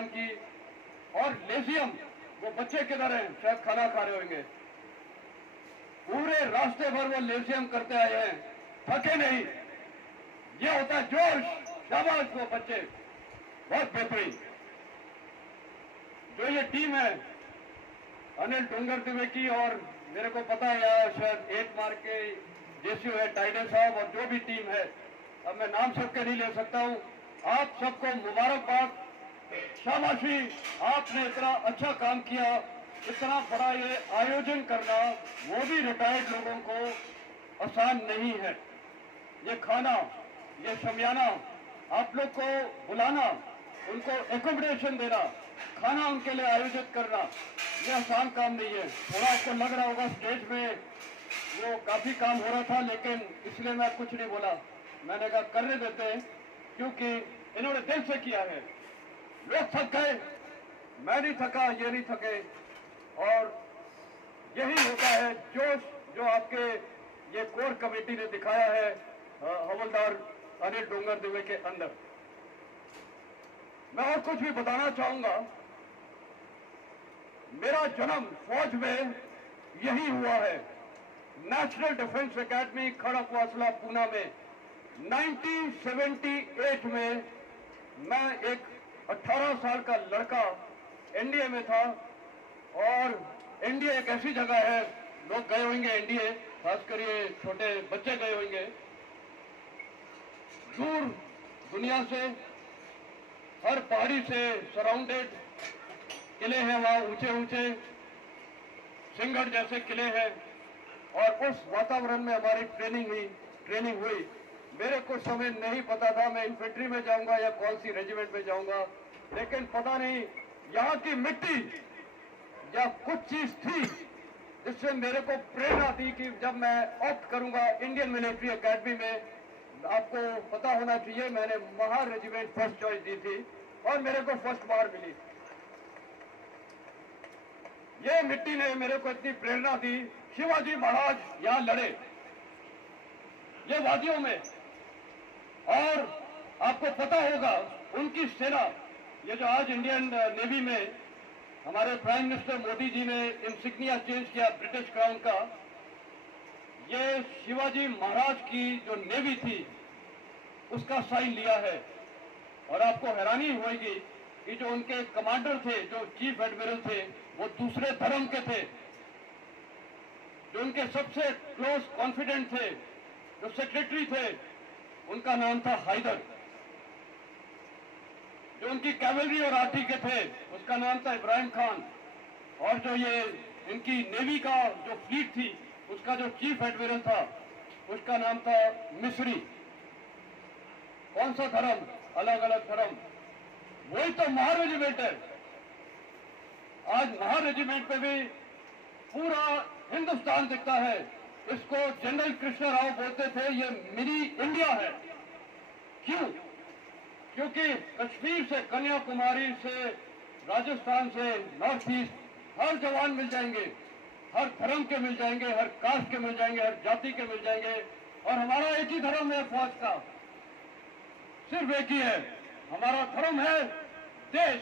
खान की। और लेजियम, वो बच्चे किधर हैं, शायद खाना खा रहे होंगे, पूरे रास्ते भर वो लेजियम करते आए हैं, थके नहीं। ये होता है जोश, शाबाश वो बच्चे, बहुत बेहतरीन। जो ये टीम है अनिल डोंगर दिवे की, और मेरे को पता है यार शायद 8 मार्क के जेसीओ है, टाइडन साहब, और जो भी टीम है, अब मैं नाम सबके नहीं ले सकता हूं। आप सबको मुबारकबाद, शाबाशी, आपने इतना अच्छा काम किया। इतना बड़ा ये आयोजन करना, वो भी रिटायर्ड लोगों को आसान नहीं है। ये खाना, ये शमियाना, आप लोग को बुलाना, उनको एकोमोडेशन देना, खाना उनके लिए आयोजित करना, ये आसान काम नहीं है। थोड़ा आपको लग रहा होगा स्टेज में वो काफी काम हो रहा था, लेकिन इसलिए मैं कुछ नहीं बोला। मैंने कहा करने देते हैं, क्योंकि इन्होंने दिल से किया है। लोग थक गए, मैं नहीं थका, ये नहीं थके, और यही होता है जोश जो आपके ये कोर कमेटी ने दिखाया है हवलदार अनिल डोंगर दिवे के अंदर। मैं और कुछ भी बताना चाहूंगा। मेरा जन्म फौज में यही हुआ है, national defence academy Khadakwasla Poona में 1978 में। मैं एक 18 साल का लड़का एनडीए में था, और एनडीए एक ऐसी जगह है, लोग गए होंगे एनडीए, खासकर ये छोटे बच्चे गए होंगे, दूर दुनिया से, हर पहाड़ी से सराउंडेड किले हैं वहां, ऊंचे ऊंचे सिंगड़ जैसे किले हैं, और उस वातावरण में हमारी ट्रेनिंग हुई। मेरे को समय नहीं पता था मैं इन्फेंट्री में जाऊंगा या कौन सी रेजिमेंट में जाऊंगा, लेकिन पता नहीं यहाँ की मिट्टी या कुछ चीज थी जिससे मेरे को प्रेरणा दी कि जब मैं ऑप्ट करूंगा इंडियन मिलिट्री एकेडमी में। आपको पता होना चाहिए मैंने महार रेजिमेंट फर्स्ट चॉइस दी थी, और मेरे को फर्स्ट बार मिली। ये मिट्टी ने मेरे को इतनी प्रेरणा दी। शिवाजी महाराज यहां लड़े, ये वादियों में, और आपको पता होगा उनकी सेना, ये जो आज इंडियन नेवी में हमारे प्राइम मिनिस्टर मोदी जी ने इंसिग्निया चेंज किया ब्रिटिश क्राउन का, ये शिवाजी महाराज की जो नेवी थी उसका साइन लिया है। और आपको हैरानी होगी कि जो उनके कमांडर थे, जो चीफ एडमिरल थे, वो दूसरे धर्म के थे। जो उनके सबसे क्लोज कॉन्फिडेंट थे, जो सेक्रेटरी थे, उनका नाम था हैदर। जो उनकी कैवलरी और आर्टी के थे, उसका नाम था इब्राहिम खान। और जो ये इनकी नेवी का जो फ्लीट थी, उसका जो चीफ एडमिरल था, उसका नाम था मिस्री। कौन सा धर्म, अलग अलग धर्म, वही तो महार रेजिमेंट है। आज महार रेजिमेंट पे भी पूरा हिंदुस्तान दिखता है। इसको जनरल कृष्ण राव बोलते थे, ये मिनी इंडिया है। क्यों? क्योंकि कश्मीर से, कन्याकुमारी से, राजस्थान से, नॉर्थ ईस्ट हर जवान मिल जाएंगे, हर धर्म के मिल जाएंगे, हर कास्ट के मिल जाएंगे, हर जाति के मिल जाएंगे। और हमारा एक ही धर्म है फौज का, सिर्फ एक ही है, हमारा धर्म है देश,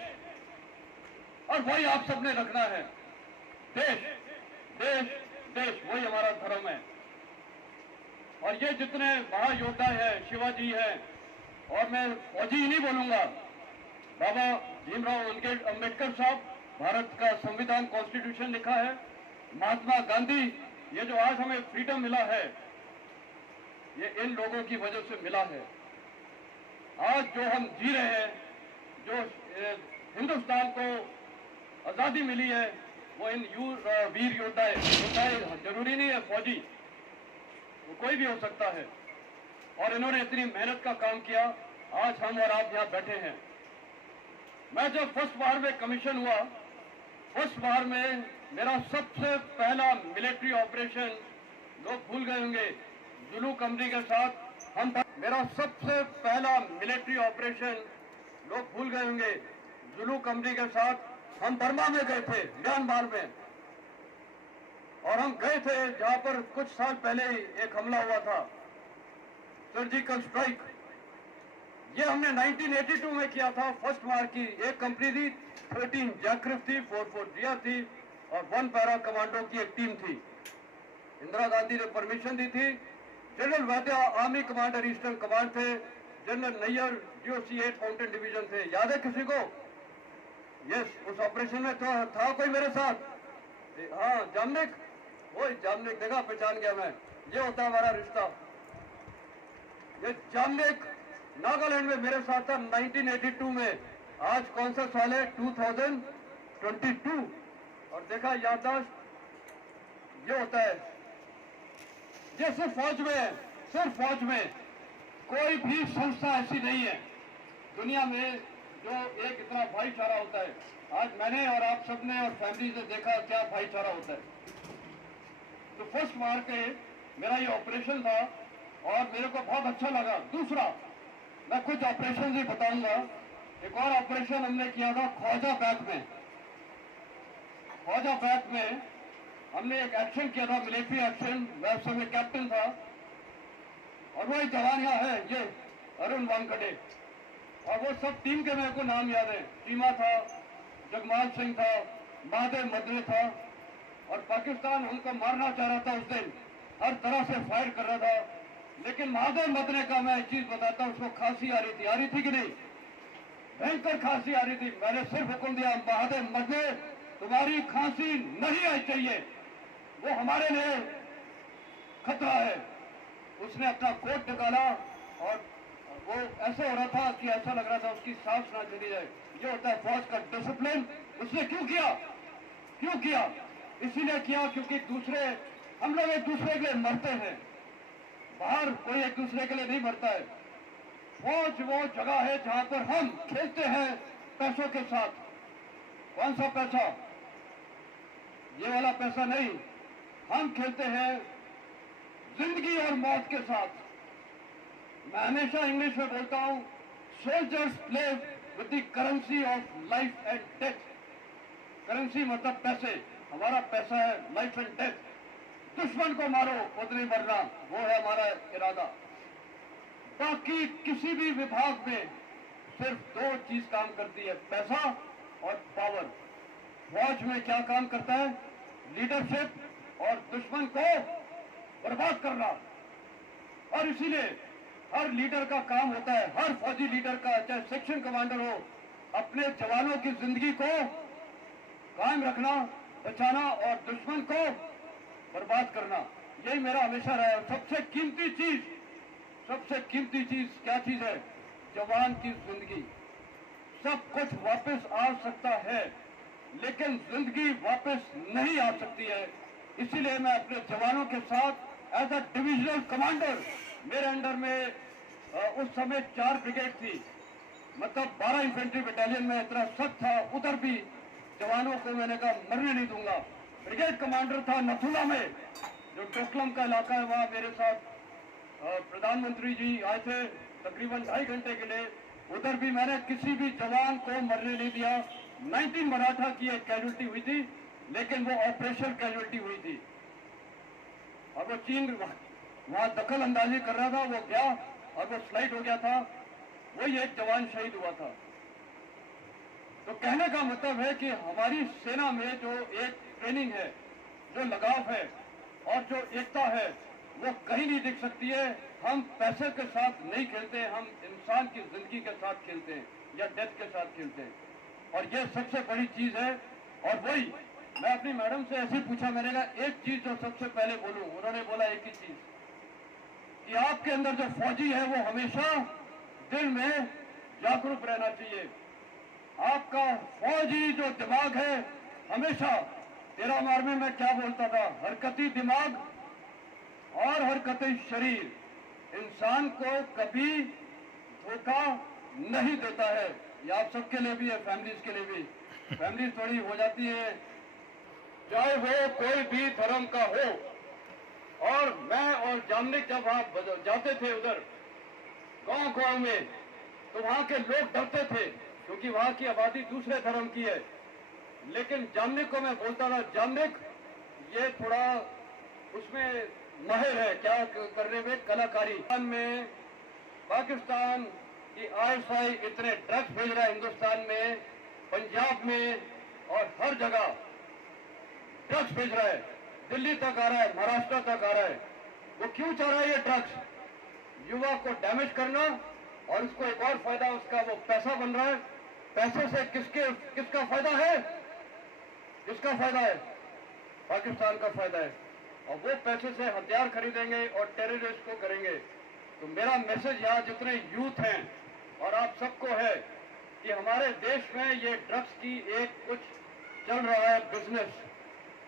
और वही आप सबने रखना है। देश देश देश, वही हमारा धर्म है। और ये जितने महायोद्धा हैं, शिवाजी हैं, और मैं फौजी ही नहीं बोलूंगा, बाबा भीमराव अंबेडकर साहब, भारत का संविधान कॉन्स्टिट्यूशन लिखा है, महात्मा गांधी, ये जो आज हमें फ्रीडम मिला है, ये इन लोगों की वजह से मिला है। आज जो हम जी रहे हैं, जो हिंदुस्तान को आजादी मिली है, वो इन वीर योद्धाएं, जरूरी नहीं है फौजी, वो कोई भी हो सकता है। और इन्होंने इतनी मेहनत का काम किया, आज हम और आप यहाँ बैठे हैं। मैं जब फर्स्ट बार में कमीशन हुआ, फर्स्ट बार में मेरा सबसे पहला मिलिट्री ऑपरेशन, लोग भूल गए होंगे, जुलू कंपनी के साथ हम, मेरा सबसे पहला मिलिट्री ऑपरेशन, लोग भूल गए होंगे, जुलू कंपनी के साथ हम बर्मा में गए थे, म्यांमार में। और हम गए थे जहां पर कुछ साल पहले ही एक हमला हुआ था, सर्जिकल स्ट्राइक। ये हमने 1982 में किया था। फर्स्ट वार की एक कंपनी थी, 13 जैक्रिफ थी, 44 जीआर थी और 1 पैरा कमांडो की एक टीम थी। इंदिरा गांधी ने परमिशन दी थी। General Vaidya army commander eastern command थे, general Nayyar GOC 8 mountain division थे। याद है किसी को? यस, उस ऑपरेशन में तो था कोई मेरे साथ? हाँ, जामनिक, वही जामनिक, देखा, पहचान गया मैं। ये होता है हमारा रिश्ता। ये जामनिक नागालैंड में मेरे साथ था 1982 में। आज कौन सा साल है? 2022। और देखा याददाश्त ये होता है। ये सिर्फ फौज में है, सिर्फ फौज में। कोई भी संस्था ऐसी नहीं है दुनिया में जो एक इतना भाईचारा होता है। आज मैंने और आप सबने और फैमिली से देखा क्या भाईचारा होता है। तो फर्स्ट वार के मेरा ये ऑपरेशन था और मेरे को बहुत अच्छा लगा। दूसरा, मैं कुछ ऑपरेशन ही बताऊंगा। एक और ऑपरेशन हमने किया था ख्वाजा बैक में। ख्वाजा बैक में हमने एक एक्शन किया था, मिलिट्री एक्शन। मैं उस समय कैप्टन था और वही जवान यहाँ है, ये अरुण वानखड़े। और वो सब टीम के मेरे को नाम याद है। टीमा था, जगमाल सिंह था, महादेव मदने था। और पाकिस्तान हमको मारना चाह रहा था उस दिन, हर तरह से फायर कर रहा था। लेकिन महादेव मदने का मैं एक चीज बताता हूँ, उसको खांसी आ रही थी कि नहीं? भयंकर खांसी आ रही थी। मैंने सिर्फ हुक्म दिया, महादेव मदने तुम्हारी खांसी नहीं आई चाहिए, वो हमारे लिए खतरा है। उसने अपना कोट निकाला और वो ऐसे हो रहा था कि ऐसा लग रहा था उसकी सांस ना चली जाए। ये होता है फौज का डिसिप्लिन। उसने क्यों किया? क्यों किया? इसीलिए किया क्योंकि दूसरे, हम लोग एक दूसरे के लिए मरते हैं, बाहर कोई एक दूसरे के लिए नहीं मरता है। फौज वो जगह है जहां पर हम खेलते हैं पैसों के साथ। कौन सा पैसा? ये वाला पैसा नहीं। हम खेलते हैं जिंदगी और मौत के साथ। मैं हमेशा इंग्लिश में बोलता हूं, soldiers play with the currency of life and death. Currency मतलब पैसे, हमारा पैसा है लाइफ एंड डेथ। दुश्मन को मारो, खुद नहीं मरना, वो है हमारा इरादा। बाकी किसी भी विभाग में सिर्फ दो चीज काम करती है, पैसा और पावर। फौज में क्या काम करता है? लीडरशिप और दुश्मन को बर्बाद करना। और इसीलिए हर लीडर का काम होता है, हर फौजी लीडर का, चाहे सेक्शन कमांडर हो, अपने जवानों की जिंदगी को कायम रखना, बचाना और दुश्मन को बर्बाद करना। यही मेरा हमेशा रहा है। सबसे कीमती चीज क्या चीज है? जवान की जिंदगी। सब कुछ वापस आ सकता है लेकिन जिंदगी वापस नहीं आ सकती है। इसीलिए मैं अपने जवानों के साथ एज अ डिविजनल कमांडर, मेरे अंडर में उस समय 4 ब्रिगेड थी, मतलब 12 इन्फेंट्री बटालियन में इतना सख्त था। उधर भी जवानों को मैंने कहा मरने नहीं दूंगा। ब्रिगेड कमांडर था नथुला में, जो डोकलम का इलाका है, वहां मेरे साथ प्रधानमंत्री जी आए थे तकरीबन 2.5 घंटे के लिए। उधर भी मैंने किसी भी जवान को मरने नहीं दिया। 19 मराठा की एक कैजुअल्टी हुई थी, लेकिन वो ऑपरेशन कैजुअल्टी हुई थी और वो चीन वहां दखल अंदाजी कर रहा था। वो गया और वो स्लाइड हो गया था, वही एक जवान शहीद हुआ था। तो कहने का मतलब है कि हमारी सेना में जो एक ट्रेनिंग है, जो लगाव है और जो एकता है, वो कहीं नहीं दिख सकती है। हम पैसे के साथ नहीं खेलते, हम इंसान की जिंदगी के साथ खेलते हैं या डेथ के साथ खेलते हैं। और ये सबसे बड़ी चीज है। और वही मैं अपनी मैडम से ऐसे पूछा, मैंने कहा एक चीज जो सबसे पहले बोलूं। उन्होंने बोला एक ही चीज, कि आपके अंदर जो फौजी है वो हमेशा दिल में जागरूक रहना चाहिए। आपका फौजी जो दिमाग है, हमेशा 13 मार में मैं क्या बोलता था, हरकती दिमाग और हरकती शरीर इंसान को कभी धोखा नहीं देता है। ये आप सबके लिए भी है, फैमिलीज के लिए भी। फैमिली थोड़ी हो जाती है, चाहे वो कोई भी धर्म का हो। और मैं और जामनिक जब आप जाते थे उधर गांव में, तो वहां के लोग डरते थे क्योंकि वहां की आबादी दूसरे धर्म की है। लेकिन जामनिक को मैं बोलता था, जामनिक ये थोड़ा उसमें माहिर है, क्या करने में, कलाकारी में। पाकिस्तान कि आईएसआई इतने ड्रग्स भेज रहा है हिंदुस्तान में, पंजाब में और हर जगह ड्रग्स भेज रहा है, दिल्ली तक आ रहा है, महाराष्ट्र तक आ रहा है। वो क्यों चाह रहा है ये ड्रग्स? युवा को डैमेज करना, और उसको एक और फायदा, उसका वो पैसा बन रहा है। पैसे से किसका फायदा है? किसका फायदा है? पाकिस्तान का फायदा है। और वो पैसे से हथियार खरीदेंगे और टेररिस्ट को करेंगे। तो मेरा मैसेज यहाँ जितने यूथ हैं और आप सबको है कि हमारे देश में ये ड्रग्स की एक कुछ चल रहा है बिजनेस,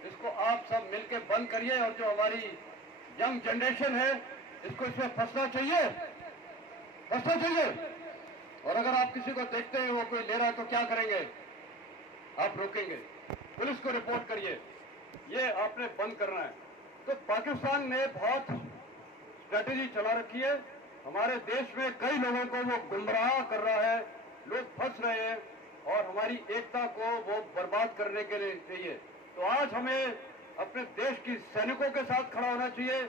इसको आप सब मिलकर बंद करिए। और जो हमारी यंग जनरेशन है, इसको इसमें फंसना चाहिए, फंसना चाहिए। और अगर आप किसी को देखते हैं वो कोई ले रहा है तो क्या करेंगे? आप रोकेंगे, पुलिस को रिपोर्ट करिए। ये आपने बंद करना है। तो पाकिस्तान ने बहुत स्ट्रेटेजी चला रखी है। हमारे देश में कई लोगों को वो गुमराह कर रहा है, लोग फंस रहे हैं और हमारी एकता को वो बर्बाद करने के लिए चाहिए। तो आज हमें अपने देश की सैनिकों के साथ खड़ा होना चाहिए,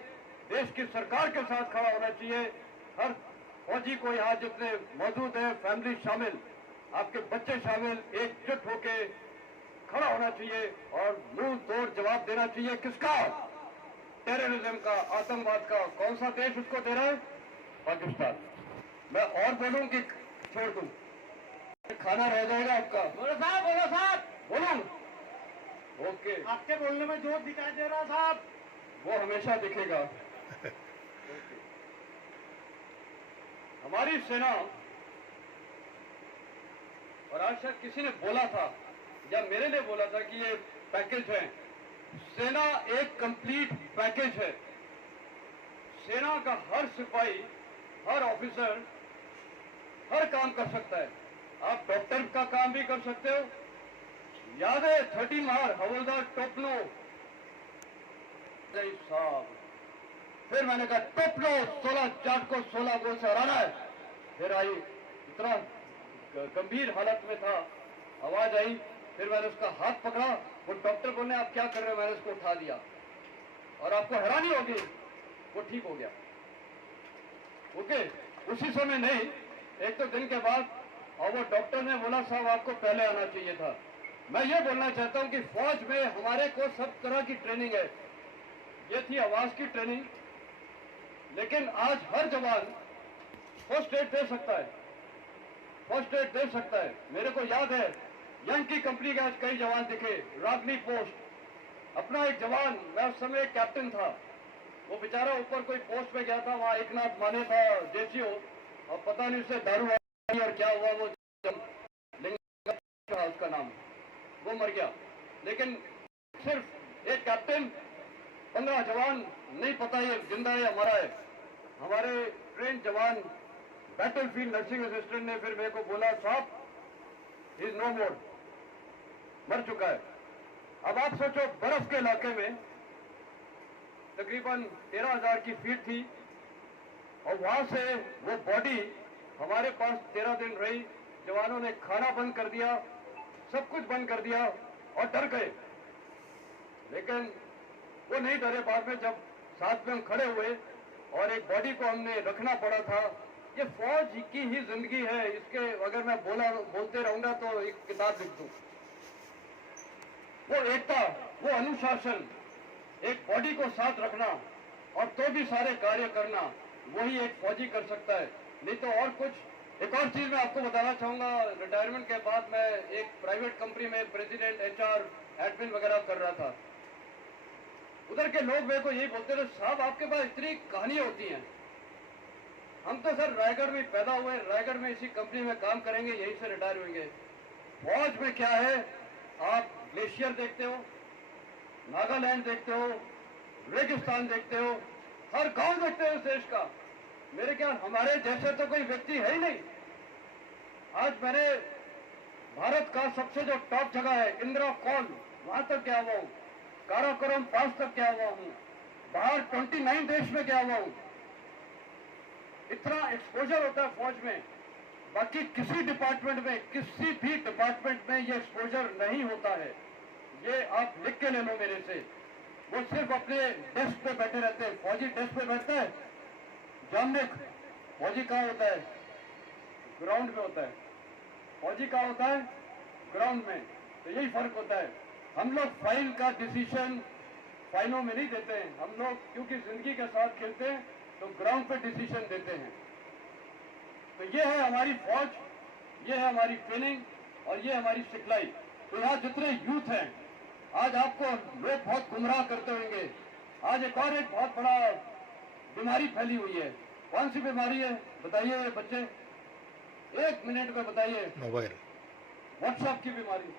देश की सरकार के साथ खड़ा होना चाहिए। हर फौजी को यहाँ जितने मौजूद हैं, फैमिली शामिल, आपके बच्चे शामिल, एकजुट होके खड़ा होना चाहिए और मुंह तोड़ जवाब देना चाहिए। किसका? टेररिज्म का, आतंकवाद का। कौन सा देश उसको दे रहा है? पाकिस्तान। मैं और बोलूं कि छोड़ दूं? खाना रह जाएगा आपका। बोलो साहब, बोलो साहब, बोलूं? ओके, आपके बोलने में जोर दिखाई दे रहा साहब। वो हमेशा दिखेगा। हमारी सेना, और आज शायद किसी ने बोला था या मेरे लिए बोला था कि ये पैकेज है। सेना एक कंप्लीट पैकेज है। सेना का हर सिपाही, हर ऑफिसर हर काम कर सकता है। आप डॉक्टर का काम भी कर सकते हो। याद है 13 मार हवलदार टोपनो साहब, फिर मैंने कहा टोपनो 16 चाट को 16 गोल से हराना है। फिर आई, इतना गंभीर हालत में था, आवाज आई, फिर मैंने उसका हाथ पकड़ा। वो डॉक्टर बोले आप क्या कर रहे हो? मैंने उसको उठा दिया और आपको हैरानी होगी, वो ठीक हो गया। ओके, उसी समय नहीं, एक दो दिन के बाद। और वो डॉक्टर ने बोला साहब आपको पहले आना चाहिए था। मैं ये बोलना चाहता हूं कि फौज में हमारे को सब तरह की ट्रेनिंग है। ये थी आवाज की ट्रेनिंग, लेकिन आज हर जवान फर्स्ट एड दे सकता है, फर्स्ट एड दे सकता है। मेरे को याद है यंग की कंपनी के आज कई जवान दिखे, रागनी पोस्ट। अपना एक जवान, मैं उस समय कैप्टन था, वो बेचारा ऊपर कोई पोस्ट पे गया था, वहां एकनाथ माने था जेसीओ, और पता नहीं उससे दारू आई और क्या हुआ, वो लिंगा उसका नाम, वो मर गया। लेकिन सिर्फ एक कैप्टन, 15 जवान, नहीं पता ये जिंदा है या मरा है। हमारे ट्रेन जवान बैटलफील्ड नर्सिंग असिस्टेंट ने फिर मेरे को बोला साहब ही इज नो मोर, मर चुका है। अब आप सोचो, बर्फ के इलाके में तकरीबन 13,000 की फीट थी और वहां से वो बॉडी हमारे पास 13 दिन रही। जवानों ने खाना बंद कर दिया, सब कुछ बंद कर दिया और डर गए। लेकिन वो नहीं डरे। बाद में जब साथ में हम खड़े हुए और एक बॉडी को हमने रखना पड़ा था। ये फौज की ही जिंदगी है, इसके अगर मैं बोलते रहूंगा तो एक किताब लिख दूं। वो एकता, वो अनुशासन, एक बॉडी को साथ रखना और तो भी सारे कार्य करना, वही एक फौजी कर सकता है, नहीं तो और कुछ। एक और चीज मैं आपको बताना चाहूंगा, रिटायरमेंट के बाद मैं एक प्राइवेट कंपनी में प्रेसिडेंट, एचआर, एडमिन वगैरह कर रहा था। उधर के लोग मेरे को यही बोलते थे साहब आपके पास इतनी कहानी होती हैं। हम तो सर रायगढ़ में पैदा हुए, रायगढ़ में इसी कंपनी में काम करेंगे, यहीं से रिटायर होंगे। फौज में क्या है, आप ग्लेशियर देखते हो, नागालैंड देखते हो, रेगिस्तान देखते हो, हर गांव देखते हो इस देश का। मेरे ख्याल हमारे जैसे तो कोई व्यक्ति है ही नहीं। आज मैंने भारत का सबसे जो टॉप जगह है इंदिरा कॉल, वहां तक गया हुआ हूं, काराकोरम पास तक गया हुआ हूं, बाहर 29 देश में गया हुआ हूं। इतना एक्सपोजर होता है फौज में, बाकी किसी डिपार्टमेंट में, किसी भी डिपार्टमेंट में ये एक्सपोजर नहीं होता है। ये आप लिख के ले लो मेरे से। वो सिर्फ अपने डेस्क पे बैठे रहते हैं। फौजी डेस्क पे बैठता है, जामनिक फौजी कहाँ होता है? ग्राउंड में होता है, फौजी का होता है ग्राउंड में। तो यही फर्क होता है। हम लोग फाइल का डिसीजन फाइलों में नहीं देते हैं, हम लोग क्योंकि जिंदगी के साथ खेलते हैं तो ग्राउंड पे डिसीजन देते हैं। तो ये है हमारी फौज, ये है हमारी ट्रेनिंग और ये हमारी सिखलाई। तो यहाँ जितने यूथ हैं, आज आपको लोग बहुत गुमराह करते होंगे। आज एक बहुत बड़ा बीमारी फैली हुई है। कौन सी बीमारी है बताइए ये बच्चे, 1 मिनट में बताइए। मोबाइल, व्हाट्सएप की बीमारी,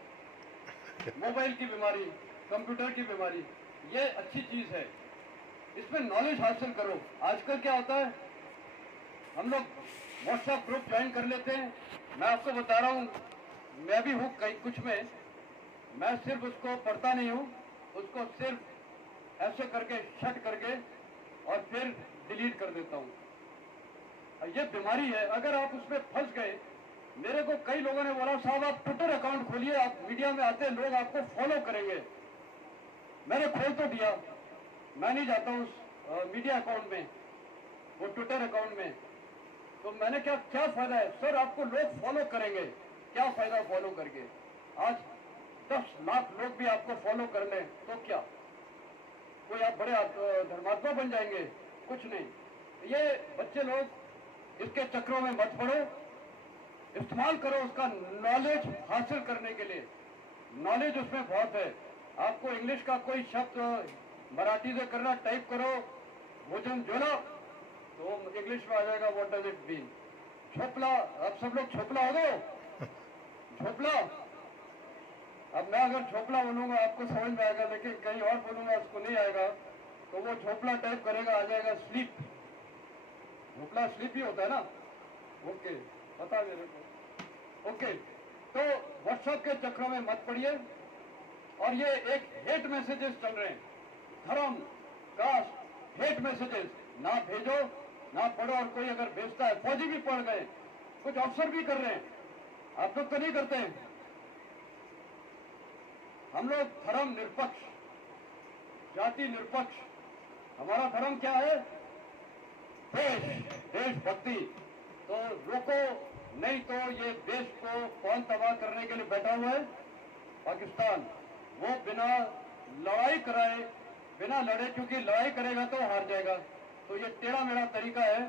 मोबाइल की बीमारी, कंप्यूटर की बीमारी। ये अच्छी चीज है, इसमें नॉलेज हासिल करो। आजकल क्या होता है, हम लोग व्हाट्सएप ग्रुप ज्वाइन कर लेते हैं। मैं आपको बता रहा हूँ, मैं भी हूँ कई कुछ में, मैं सिर्फ उसको पढ़ता नहीं हूँ, उसको सिर्फ ऐसे करके शट करके और फिर डिलीट कर देता हूँ। ये बीमारी है, अगर आप उसमें फंस गए। मेरे को कई लोगों ने बोला साहब आप ट्विटर अकाउंट खोलिए, आप मीडिया में आते हैं, लोग आपको फॉलो करेंगे। मैंने खोल तो दिया, मैं नहीं जाता उस मीडिया अकाउंट में, वो ट्विटर अकाउंट में। तो मैंने क्या फायदा है सर, आपको लोग फॉलो करेंगे, क्या फायदा फॉलो करके। आज 10 लाख लोग भी आपको फॉलो कर लें तो क्या, कोई आप बड़े धर्मात्मा बन जाएंगे? कुछ नहीं। ये बच्चे लोग इसके चक्रों में मत पड़ो, इस्तेमाल करो उसका नॉलेज हासिल करने के लिए। नॉलेज उसमें बहुत है। आपको इंग्लिश का कोई शब्द मराठी से करना, टाइप करो भोजन जोला तो इंग्लिश में आ जाएगा व्हाट डज इट मीन। छोपला, अब सब लोग छोपला हो गए, झोपला। अब मैं अगर झोपला बोलूंगा आपको समझ में आएगा, लेकिन कहीं और बोलूंगा उसको नहीं आएगा। तो वो झोपला टाइप करेगा, आ जाएगा स्लीप। झोपला स्लीप ही होता है ना। ओके, पता मेरे को। ओके, तो व्हाट्सएप के चक्रों में मत पड़िए। और ये एक हेट मैसेजेस चल रहे हैं, धर्म कास्ट हेट मैसेजेस ना भेजो, ना पढ़ो। और कोई अगर भेजता है, फौजी भी पढ़ गए, कुछ अफसर भी कर रहे हैं, आप लोग तो नहीं करते हैं। हम लोग धर्म निरपेक्ष, जाति निरपेक्ष। हमारा धर्म क्या है? देशभक्ति। तो रोको, नहीं तो ये देश को कौन तबाह करने के लिए बैठा हुआ है? पाकिस्तान। वो बिना लड़ाई कराए, बिना लड़े, क्योंकि लड़ाई करेगा तो हार जाएगा। तो ये टेढ़ा मेढ़ा तरीका है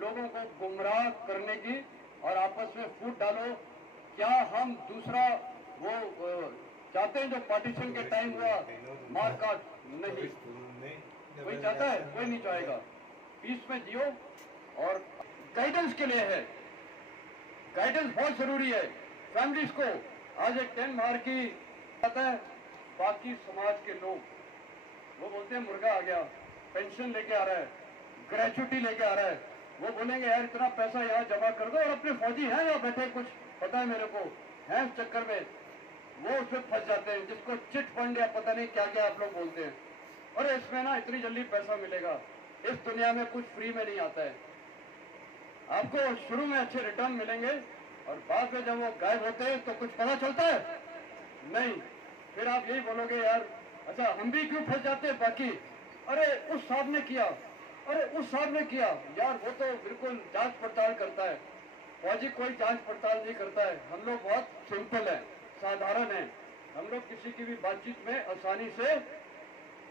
लोगों को गुमराह करने की। और आपस में फूट डालो। क्या हम दूसरा वो चाहते हैं जो पार्टीशन के टाइम हुआ मारकाट? नहीं, कोई चाहता है? कोई नहीं चाहेगा। पीस में जियो। और गाइडेंस के लिए है, गाइडेंस बहुत जरूरी है फैमिलीज को। आज एक 10 मार की बात है, बाकी समाज के लोग वो बोलते हैं मुर्गा आ गया, पेंशन लेके आ रहा है, ग्रेचुटी लेके आ रहा है। वो बोलेंगे यार इतना पैसा यहाँ जमा कर दो, और अपने फौजी हैं यहाँ बैठे, कुछ पता है मेरे को, हैं इस चक्कर में, वो उसमें फंस जाते हैं, जिसको चिट फंड या पता नहीं क्या क्या आप लोग बोलते हैं। और इसमें ना इतनी जल्दी पैसा मिलेगा, इस दुनिया में कुछ फ्री में नहीं आता है। आपको शुरू में अच्छे रिटर्न मिलेंगे और बाद में जब वो गायब होते हैं तो कुछ पता चलता है नहीं। फिर आप यही बोलोगे यार अच्छा हम भी क्यों फंस जाते हैं बाकी, अरे उस साहब ने किया, अरे उस साहब ने किया। यार वो तो बिल्कुल जांच पड़ताल करता है, फौजी कोई जांच पड़ताल नहीं करता है। हम लोग बहुत सिंपल है, साधारण है। हम लोग किसी की भी बातचीत में आसानी से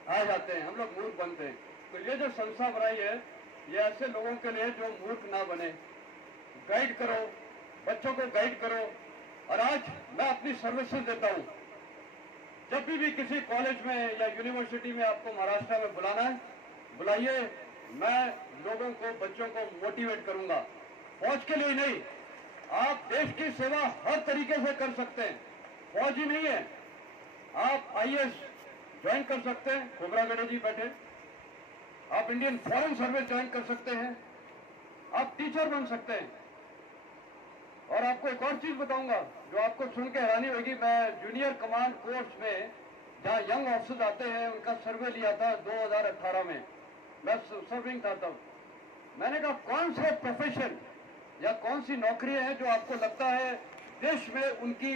आ जाते हैं, हम लोग मूर्ख बनते हैं। तो ये जो संस्था बनाई है ये ऐसे लोगों के लिए जो मूर्ख ना बने। गाइड करो, बच्चों को गाइड करो। और आज मैं अपनी सर्विसेज देता हूँ। जब भी किसी कॉलेज में या यूनिवर्सिटी में आपको महाराष्ट्र में बुलाना है, बुलाइए। मैं लोगों को, बच्चों को मोटिवेट करूंगा, फौज के लिए ही नहीं। आप देश की सेवा हर तरीके से कर सकते हैं, फौज ही नहीं है। आप आईएएस ज्वाइन कर सकते हैं, खोबरागढ़े जी बैठे। आप इंडियन फॉरेन सर्विस ज्वाइन कर सकते हैं, आप टीचर बन सकते हैं। और आपको एक और चीज बताऊंगा जो आपको सुन के हैरानी होगी। मैं जूनियर कमांड कोर्स में जहाँ यंग ऑफिसर्स आते हैं उनका सर्वे लिया था 2018 में, मैं सर्विंग था तब। मैंने कहा कौन से प्रोफेशन या कौन सी नौकरी है जो आपको लगता है देश में उनकी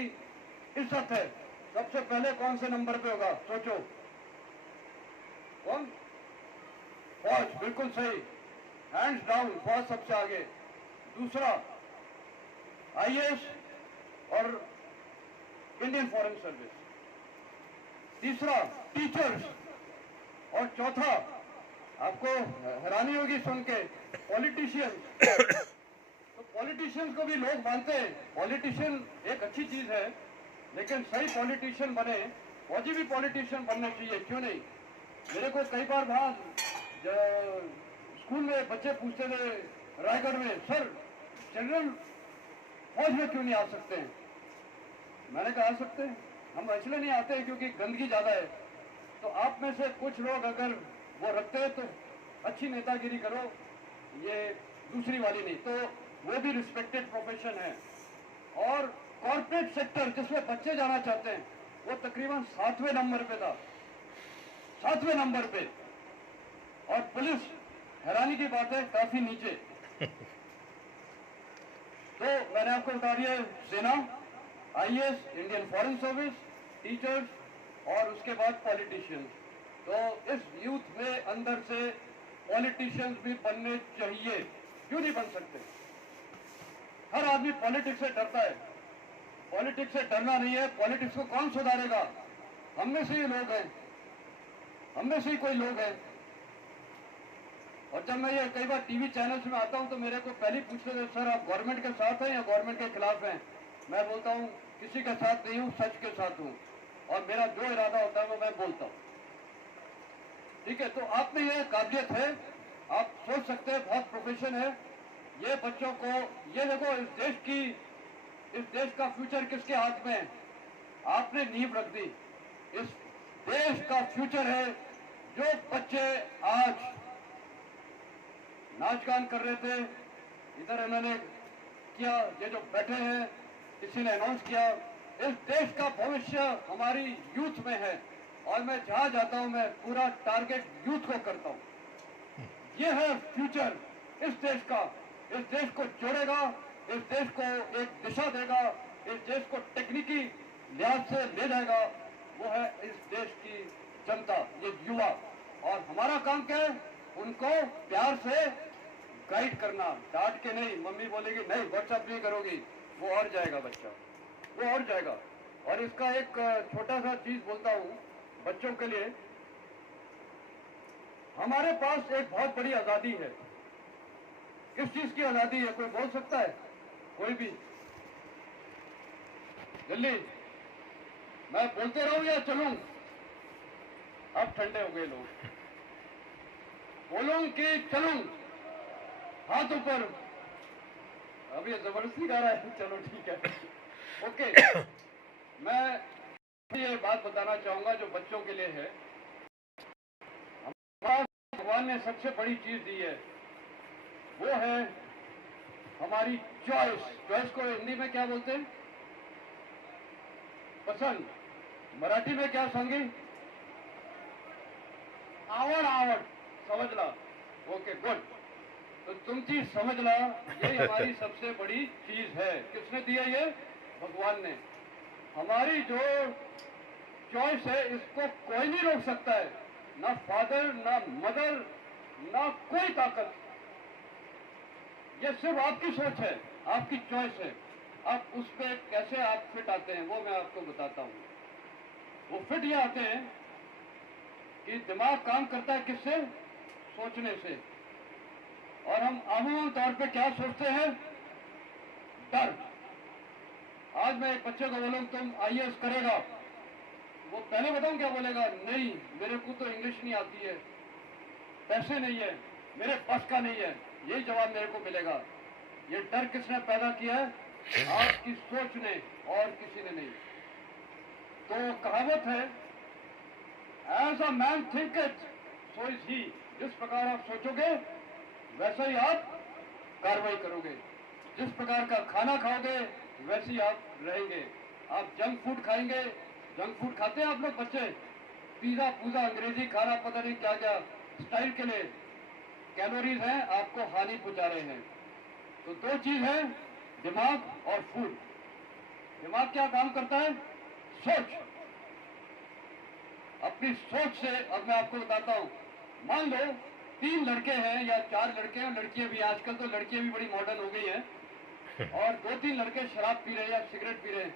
इज्जत है? सबसे पहले कौन से नंबर पे होगा? सोचो। कौन? फौज, बिल्कुल सही, हैंड्स डाउन, फौज सबसे आगे। दूसरा आईएएस और इंडियन फॉरेन सर्विस, तीसरा टीचर्स, और चौथा आपको हैरानी होगी सुन के पॉलिटिशियंस। तो पॉलिटिशियंस को भी लोग मानते हैं, पॉलिटिशियन एक अच्छी चीज है, लेकिन सही पॉलिटिशियन बने, फौजी भी पॉलिटिशियन बनना चाहिए, क्यों नहीं। मेरे को कई बार वहाँ स्कूल में बच्चे पूछते थे रायगढ़ में, सर जनरल फौज में क्यों नहीं आ सकते हैं। मैंने कहा आ सकते हैं, हम इसलिए नहीं आते क्योंकि गंदगी ज्यादा है। तो आप में से कुछ लोग अगर वो रखते हैं तो अच्छी नेतागिरी करो, ये दूसरी वाली नहीं। तो वो भी रिस्पेक्टेड प्रोफेशन है। और कॉर्पोरेट सेक्टर जिसमें बच्चे जाना चाहते हैं, वो तकरीबन 7वें नंबर पे था, 7वें नंबर पे। और पुलिस, हैरानी की बात है, काफी नीचे। तो मैंने आपको बता दिया, सेना, IAS, Indian foreign service, teachers और उसके बाद पॉलिटिशियंस। तो इस यूथ में अंदर से पॉलिटिशियंस भी बनने चाहिए, क्यों नहीं बन सकते। हर आदमी पॉलिटिक्स से डरता है, पॉलिटिक्स से डरना नहीं है। पॉलिटिक्स को कौन सुधारेगा, हम में से ही लोग हैं, हम में से ही कोई लोग हैं। और जब मैं ये कई बार टीवी चैनल्स में आता हूं तो मेरे को पहले पूछते थे, सर आप गवर्नमेंट के साथ हैं या गवर्नमेंट के खिलाफ हैं। मैं बोलता हूं किसी के साथ नहीं हूं, सच के साथ हूं, और मेरा जो इरादा होता है वो मैं बोलता हूं। ठीक है, तो आप में ये काबिलियत है, आप सोच सकते हैं, बहुत प्रोफेशन है। ये बच्चों को, ये देखो इस देश का फ्यूचर किसके हाथ में है, आपने नींव रख दी। इस देश का फ्यूचर है जो बच्चे आज नाच गान कर रहे थे, इधर इन्होंने किया, ये जो बैठे हैं किसी ने अनाउंस किया। इस देश का भविष्य हमारी यूथ में है, और मैं जहां जाता हूं मैं पूरा टारगेट यूथ को करता हूं। ये है फ्यूचर इस देश का, इस देश को जोड़ेगा, इस देश को एक दिशा देगा, इस देश को टेक्निकी लिहाज से ले जाएगा, वो है इस देश की जनता, ये युवा। और हमारा काम क्या है, उनको प्यार से गाइड करना, डांट के नहीं। मम्मी बोलेगी नहीं व्हाट्सएप नहीं करोगी, वो और जाएगा बच्चा, वो और जाएगा। और इसका एक छोटा सा चीज बोलता हूँ बच्चों के लिए, हमारे पास एक बहुत बड़ी आजादी है। किस चीज की आजादी है, कोई बोल सकता है, कोई भी जल्दी। मैं बोलते रहूं या चलूं, अब ठंडे हो गए लोग, बोलूं कि चलूं, हाथ ऊपर। अब ये जबरदस्ती गा रहा है, चलो ठीक है, ओके। मैं ये बात बताना चाहूंगा जो बच्चों के लिए है। हमारा भगवान ने सबसे बड़ी चीज दी है, वो है हमारी चॉइस। चॉइस को हिंदी में क्या बोलते हैं, पसंद। मराठी में क्या सांगे, आवड, आवड, समझला। ओके गुड, तो तुम चीज समझला, यही हमारी सबसे बड़ी चीज है। किसने दिया ये, भगवान ने। हमारी जो चॉइस है इसको कोई नहीं रोक सकता है, ना फादर, ना मदर, ना कोई ताकत। ये सिर्फ आपकी सोच है, आपकी चॉइस है। आप उस पर कैसे आप फिट आते हैं वो मैं आपको बताता हूं। वो फिट ये आते हैं कि दिमाग काम करता है किससे, सोचने से। और हम अमूमन तौर पे क्या सोचते हैं, डर। आज मैं एक बच्चे को बोलूं तुम आईएएस करेगा, वो पहले बताऊं क्या बोलेगा, नहीं मेरे को तो इंग्लिश नहीं आती है, पैसे नहीं है, मेरे बस का नहीं है, यही जवाब मेरे को मिलेगा। ये डर किसने पैदा किया है, आपकी सोच ने, और किसी ने नहीं। तो कहावत है, as a man thinketh so is he. जिस प्रकार आप सोचोगे वैसा ही आप कार्रवाई करोगे। जिस प्रकार का खाना खाओगे वैसे ही आप रहेंगे। आप जंक फूड खाएंगे, जंक फूड खाते हैं आप लोग बच्चे, पिज्जा पूजा अंग्रेजी खाना, पता नहीं क्या क्या स्टाइल के लिए कैलोरीज हैं, आपको हानि पहुंचा रहे हैं। तो दो चीज है, दिमाग और फूड। दिमाग क्या काम करता है, सोच। अपनी सोच से, अब मैं आपको बताता हूं, मान लो 3 लड़के हैं या 4 लड़के हैं, लड़कियां भी, आजकल तो लड़कियां भी बड़ी मॉडर्न हो गई हैं। और 2-3 लड़के शराब पी रहे या सिगरेट पी रहे हैं,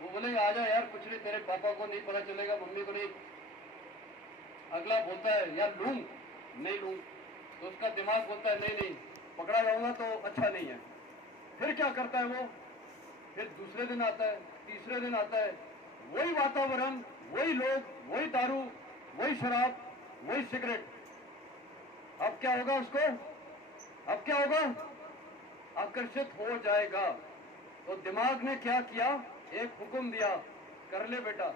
वो बोले आ जा यार, कुछ नहीं, तेरे पापा को नहीं पता चलेगा, मम्मी को नहीं। अगला बोलता है यार लूं, नहीं लूं, तो उसका दिमाग बोलता है नहीं नहीं, पकड़ा जाऊंगा तो अच्छा नहीं है। फिर क्या करता है वो, फिर दूसरे दिन आता है, तीसरे दिन आता है, वही वातावरण, वही लोग, वही दारू, वही शराब, वही सिगरेट। अब क्या होगा उसको, अब क्या होगा, आकर्षित हो जाएगा। तो दिमाग ने क्या किया, एक हुक्म दिया, कर ले बेटा,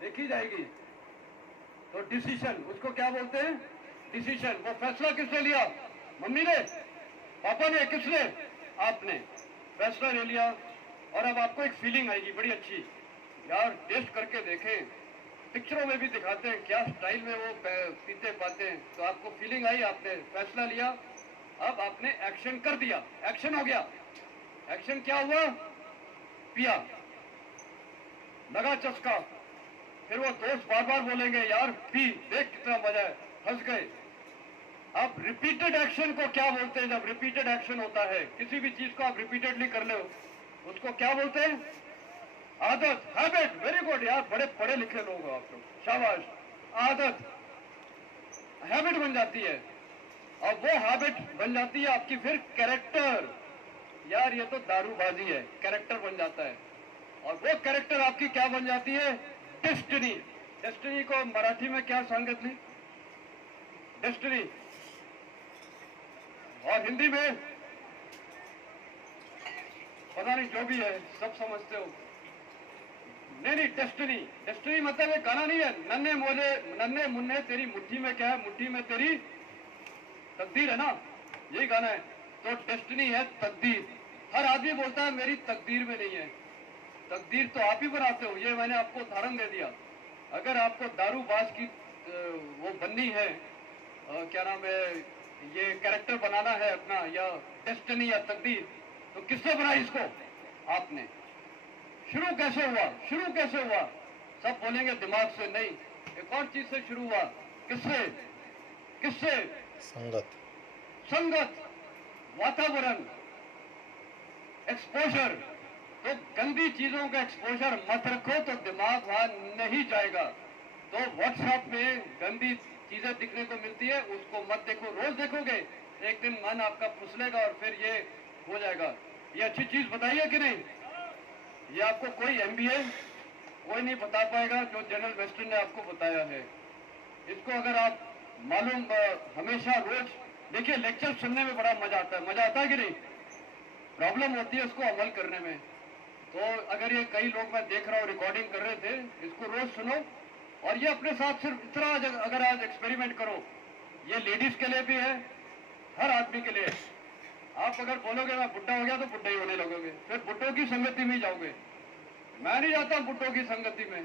देखी जाएगी। तो डिसीजन, उसको क्या बोलते हैं, डिसीजन। वो फैसला किसने लिया, मम्मी ने, पापा ने, किसने, आपने फैसला ले लिया। और अब आपको एक फीलिंग आएगी बड़ी अच्छी, यार टेस्ट करके देखें, पिक्चरों में भी दिखाते हैं क्या स्टाइल में वो पीते पाते हैं। तो आपको फीलिंग आई, आपने फैसला लिया, अब आपने एक्शन कर दिया, एक्शन हो गया। एक्शन क्या हुआ, पिया, लगा चस्का। फिर वो दोस्त बार बार बोलेंगे यार पी, देख कितना मजा है, फंस गए। अब रिपीटेड एक्शन को क्या बोलते हैं, जब रिपीटेड एक्शन होता है, किसी भी चीज को आप रिपीटेडली कर लो, उसको क्या बोलते हैं, आदत, हैबिट। वेरी गुड यार, बड़े पढ़े लिखे लोग हो आप लोग, शाबाश। आदत, हैबिट बन जाती है, और वो हैबिट बन जाती है आपकी फिर कैरेक्टर। यार ये तो दारूबाजी है, कैरेक्टर बन जाता है। और वो कैरेक्टर आपकी क्या बन जाती है, डेस्टिनी। डेस्टिनी को मराठी में क्या सांगत ली, डेस्टिनी, और हिंदी में पता नहीं, जो भी है सब समझते हो। नहीं नहीं, डेस्टिनी, डेस्टिनी मतलब ये गाना नहीं है, नन्हे मोले नन्हे मुन्ने तेरी मुट्ठी में क्या है, मुट्ठी में तेरी तकदीर है ना, यही गाना है। तो डेस्टिनी है तकदीर। हर आदमी बोलता है मेरी तकदीर में नहीं है, तकदीर तो आप ही बनाते हो, ये मैंने आपको उदाहरण दे दिया। अगर आपको दारूबाज की वो बननी है, क्या नाम है, ये कैरेक्टर बनाना है अपना, या डेस्टिनी या तकदीर, तो किसने बनाई इसको, आपने। शुरू कैसे हुआ, शुरू कैसे हुआ, सब बोलेंगे दिमाग से, नहीं, एक और चीज से शुरू हुआ। किससे, किससे, संगत, संगत, वातावरण, एक्सपोजर। तो गंदी चीजों का एक्सपोजर मत रखो तो दिमाग वहां नहीं जाएगा। तो व्हाट्सएप में गंदी चीजें दिखने को मिलती है, उसको मत देखो। रोज देखोगे, एक दिन मन आपका फुसलेगा और फिर ये हो जाएगा। ये अच्छी चीज बताइए कि नहीं, ये आपको कोई एमबीए कोई नहीं बता पाएगा जो जनरल वेस्टर्न ने आपको बताया है। इसको अगर आप मालूम हमेशा रोज देखिए, लेक्चर सुनने में बड़ा मजा आता है, मजा आता है कि नहीं, प्रॉब्लम होती है उसको अमल करने में। तो अगर ये कई लोग मैं देख रहा हूँ रिकॉर्डिंग कर रहे थे, इसको रोज सुनो, और ये अपने साथ सिर्फ इतना अगर आज एक्सपेरिमेंट करो, ये लेडीज के लिए भी है, हर आदमी के लिए। आप अगर बोलोगे मैं बुड्ढा हो गया तो बुड्ढा ही होने लगोगे, फिर बुड्ढों की संगति में जाओगे। मैं नहीं जाता बुड्ढों की संगति में,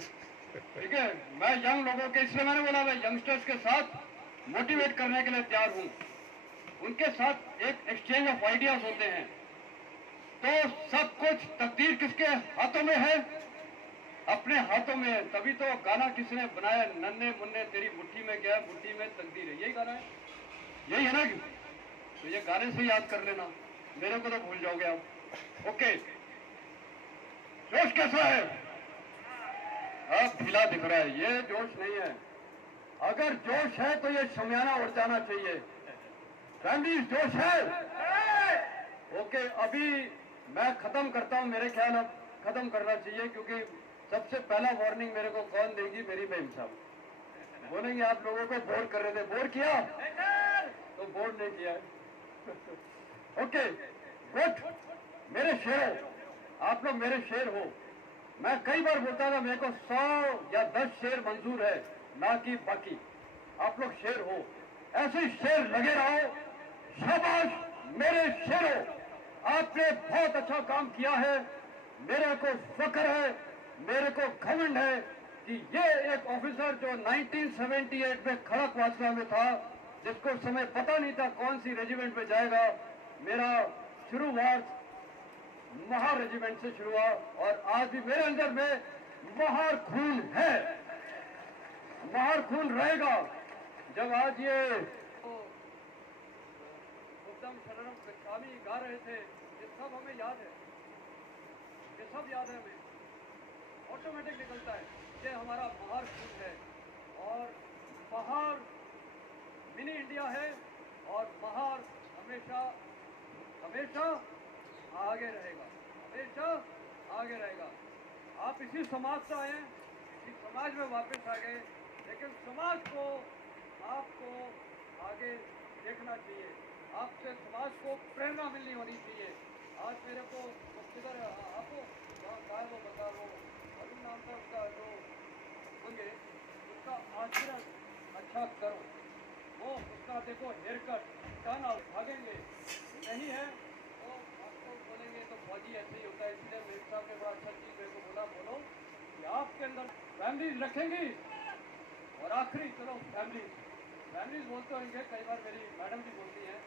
ठीक है। मैं यंग लोगों के, इसलिए मैंने बोला मैं यंगस्टर्स के साथ मोटिवेट करने के लिए तैयार हूं। उनके साथ एक एक्सचेंज ऑफ आइडियाज होते हैं। तो सब कुछ तकदीर किसके हाथों में है, अपने हाथों में है। तभी तो गाना किसने बनाया, नन्हे मुन्ने तेरी मुट्ठी में क्या है, मुट्ठी में तकदीर है, यही गाना है, यही है ना। तो ये गाने से याद कर लेना, मेरे को तो भूल जाओगे आप। ओके, जोश कैसा है, अब ढीला दिख रहा है, ये जोश नहीं है। अगर जोश है तो ये शमियाना उड़ जाना चाहिए। फैमिली जोश है, ओके। अभी मैं खत्म करता हूं, मेरे ख्याल अब खत्म करना चाहिए, क्योंकि सबसे पहला वार्निंग मेरे को कौन देगी, मेरी बहन साहब बोलेंगे आप लोगों को बोर कर रहे थे, बोर किया तो बोर नहीं किया ओके गुड, मेरे शेर हो आप लोग, मेरे शेर हो। मैं कई बार बोलता था मेरे को 100 या 10 शेर मंजूर है, ना कि बाकी। आप लोग शेर हो, ऐसे शेर लगे रहो, शाबाश मेरे शेर हो। आपने बहुत अच्छा काम किया है, मेरे को फख्र है, मेरे को घमंड है कि ये एक ऑफिसर जो 1978 में खड़क वासना में था, जिसको उस समय पता नहीं था कौन सी रेजिमेंट में जाएगा। मेरा शुरुआत महार रेजिमेंट से शुरू हुआ, और आज भी मेरे अंदर में महार खून है, महार खून रहेगा। जब आज ये उत्तम शरणम गच्छामी गा रहे थे, सब हमें याद है, ये सब याद है हमें, ऑटोमेटिक निकलता है। ये हमारा महार खून है और महार मिनी इंडिया है और महार हमेशा हमेशा आगे रहेगा, हमेशा आगे रहेगा। आप इसी समाज से आए, इसी समाज में वापस आ गए, लेकिन समाज को आपको आगे देखना चाहिए, आपसे समाज को प्रेरणा मिलनी होनी चाहिए। आज मेरे को किधर आपको कहा वो बता वो अरुण नाम का उसका जो होंगे उसका आचरण अच्छा करो, वो उसका देखो हेयर कट टर्न आउट भागेंगे नहीं है तो आपको बोलेंगे तो फौजी ऐसे ही होता है। इसलिए मेरे साहब ने बड़ा अच्छा चीज़ मेरे को बोला, बोलो कि आपके अंदर फैमिलीज रखेंगी। और आखिरी चलो फैमिलीज बोलते होंगे, कई बार मेरी मैडम भी बोलती हैं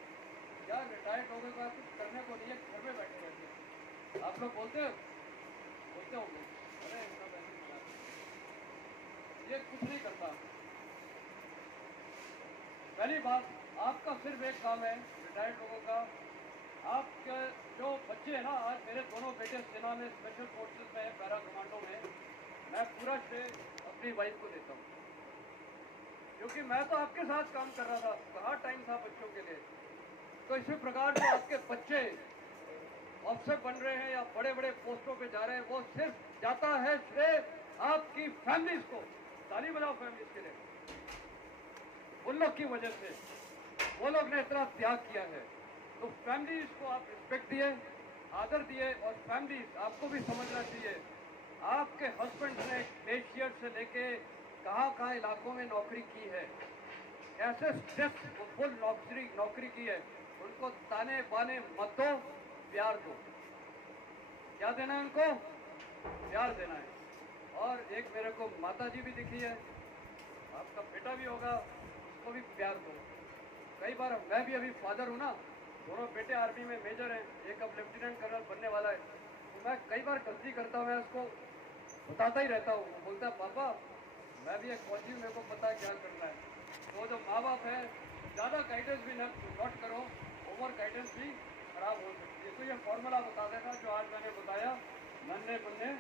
यार रिटायर्ड लोगों का कुछ करने को नहीं है, घर में बैठे रहते हैं। आप लोग बोलते होंगे अरे इतना पैसे ये कुछ नहीं करता। पहली बात, आपका सिर्फ एक काम है रिटायर्ड लोगों का, आपके जो बच्चे हैं ना, आज मेरे दोनों बेटे सेना में स्पेशल फोर्सेस में पैरा कमांडो में, मैं पूरा श्रेय अपनी वाइफ को देता हूँ, क्योंकि मैं तो आपके साथ काम कर रहा था, कहाँ टाइम था बच्चों के लिए। तो इसी प्रकार जो आपके बच्चे अफसर बन रहे हैं या बड़े बड़े पोस्टों पे जा रहे हैं, वो सिर्फ जाता है श्रेय आपकी फैमिलीज को। ताली बजाओ फैमिलीज के लिए, उन लोग की वजह से वो लोग ने इतना त्याग किया है। तो फैमिलीज को आप रिस्पेक्ट दिए, आदर दिए, और फैमिलीज आपको भी समझना चाहिए आपके हस्बैंड ने ग्लेशियर से लेके कहाँ इलाकों में नौकरी की है, ऐसे स्ट्रेसफुल नौकरी की है, उनको ताने बाने मत दो, प्यार दो। क्या देना है उनको? प्यार देना है। और एक मेरे को माता जी भी दिखी है, आपका बेटा भी होगा, उसको भी प्यार दो। कई बार मैं भी अभी फादर हूँ ना, दोनों बेटे आर्मी में मेजर हैं, एक अब लेफ्टिनेंट कर्नल बनने वाला है, तो मैं कई बार गलती करता हूँ, मैं उसको बताता ही रहता हूँ। वो बोलता है पापा मैं भी एक फौजी हूँ, मेरे को पता है क्या करना है। तो जो माँ बाप है ज़्यादा गाइडेंस भी नोट करो, ओवर गाइडेंस भी खराब हो सकती है। तो ये फॉर्मूला बता देगा जो आज मैंने बताया, नन्हे मुन्ने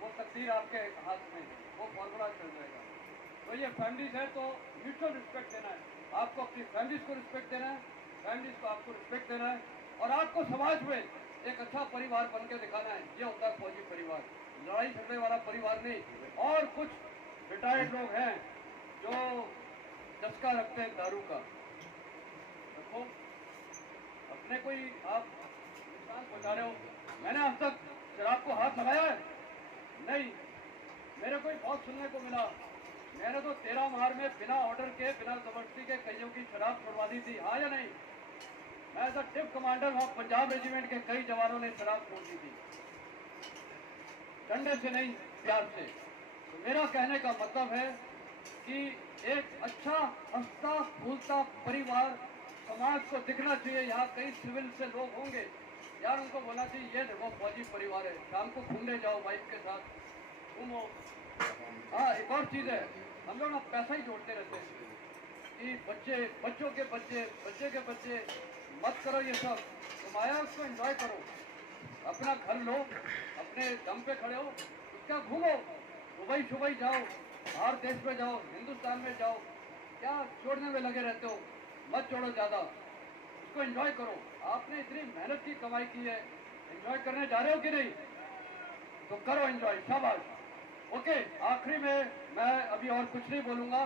वो तकदीर आपके हाथ में है, वो फॉर्मूला चल जाएगा। तो ये फैमिलीज है तो म्यूचुअल रिस्पेक्ट देना है, आपको अपनी फैमिलीज को रिस्पेक्ट देना है, फैमिलीज को आपको रिस्पेक्ट देना है, और आपको समाज में एक अच्छा परिवार बन के दिखाना है। ये होता है फौजी परिवार, लड़ाई झगड़े वाला परिवार नहीं। और कुछ रिटायर्ड लोग हैं जो चस्का रखते हैं दारू का, देखो अपने कोई आप नुकसान पहुंचा रहे हो। मैंने आज तक शराब को हाथ लगाया है नहीं, मेरे को बहुत सुनने को मिला, मैंने तो 13 मार में बिना ऑर्डर के, बिना जबरदस्ती के कईयों की शराब छुड़वा दी थी, हाँ या नहीं? मैं एज अ टिप कमांडर वहाँ पंजाब रेजिमेंट के कई जवानों ने शराब छोड़ दी थी, डंडे से नहीं, प्यार से। तो मेरा कहने का मतलब है कि एक अच्छा हंसता फूलता परिवार समाज को दिखना चाहिए। यहाँ कई सिविल से लोग होंगे यार, उनको बोलना चाहिए ये देखो फौजी परिवार है, शाम को घूमने जाओ वाइफ के साथ, घूमो। हाँ एक और चीज़ है, हम लोग ना पैसा ही जोड़ते रहते हैं कि बच्चों के बच्चे मत करो ये सब, तुम आया उसको एंजॉय करो, अपना घर लो, अपने दम पे खड़े हो, उसका घूमो, दुबई जाओ, बाहर देश में जाओ, हिंदुस्तान में जाओ, क्या छोड़ने में लगे रहते हो? मत छोड़ो ज़्यादा, उसको एंजॉय करो। आपने इतनी मेहनत की कमाई की है, एंजॉय करने जा रहे हो कि नहीं? तो करो एंजॉय, शाबाश। ओके, आखिरी में मैं अभी और कुछ नहीं बोलूँगा,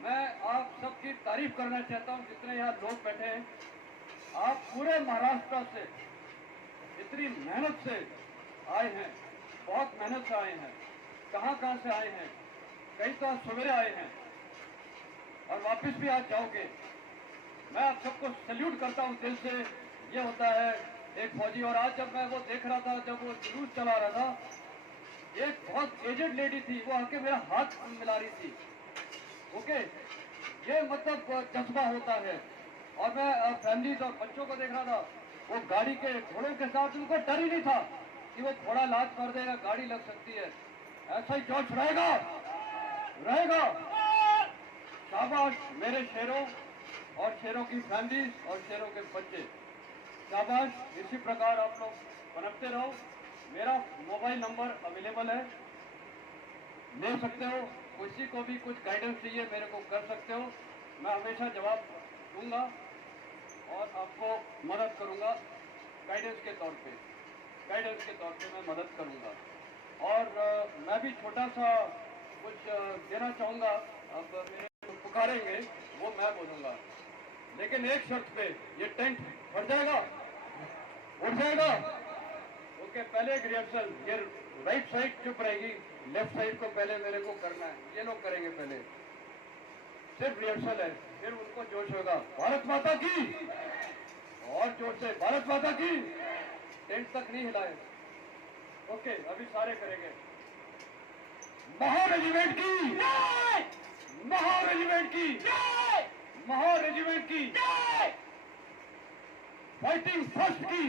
मैं आप सबकी तारीफ करना चाहता हूँ जितने यहाँ लोग बैठे हैं। आप पूरे महाराष्ट्र से इतनी मेहनत से आए हैं, बहुत मेहनत से आए हैं, कहाँ से आए हैं, कई तो आज सवेरे आए हैं और वापस भी आज जाओगे। मैं आप सबको सल्यूट करता हूँ दिल से। ये होता है एक फौजी। और आज जब मैं वो देख रहा था, जब वो जुलूस चला रहा था, एक बहुत एजेड लेडी थी, वो आके मेरा हाथ मिला रही थी। ओके, ये मतलब जज्बा होता है। और मैं फैमिलीज और बच्चों को देख रहा था, वो गाड़ी के घोड़ों के साथ, उनको डर ही नहीं था कि वो घोड़ा लात मार देगा, गाड़ी लग सकती है। ऐसा ही जोश रहेगा। शाबाश मेरे शेरों और शेरों की फैमिलीज और शेरों के बच्चे। शाबाश, इसी प्रकार आप लोग पनपते रहो। मेरा मोबाइल नंबर अवेलेबल है, ले सकते हो। किसी को भी कुछ गाइडेंस चाहिए मेरे को कर सकते हो, मैं हमेशा जवाब दूंगा और आपको मदद करूंगा गाइडेंस के तौर पे मैं मदद करूंगा। और मैं भी छोटा सा कुछ देना चाहूँगा। अब मेरे को पुकारेंगे वो मैं बोलूँगा, लेकिन एक शर्त पे, ये टेंट उठ जाएगा, ओके। पहले एक रिहर्सल, ये राइट साइड चुप रहेगी, लेफ्ट साइड को पहले मेरे को करना है, ये लोग करेंगे पहले, सिर्फ रिहर्सल है, फिर उनको जोश होगा भारत माता की, और जोर से भारत माता की। टेंट तक नहीं हिलाए, ओके। अभी सारे करेंगे। महार रेजिमेंट की, महार रेजिमेंट की, महार रेजिमेंट की, फाइटिंग फर्स्ट की।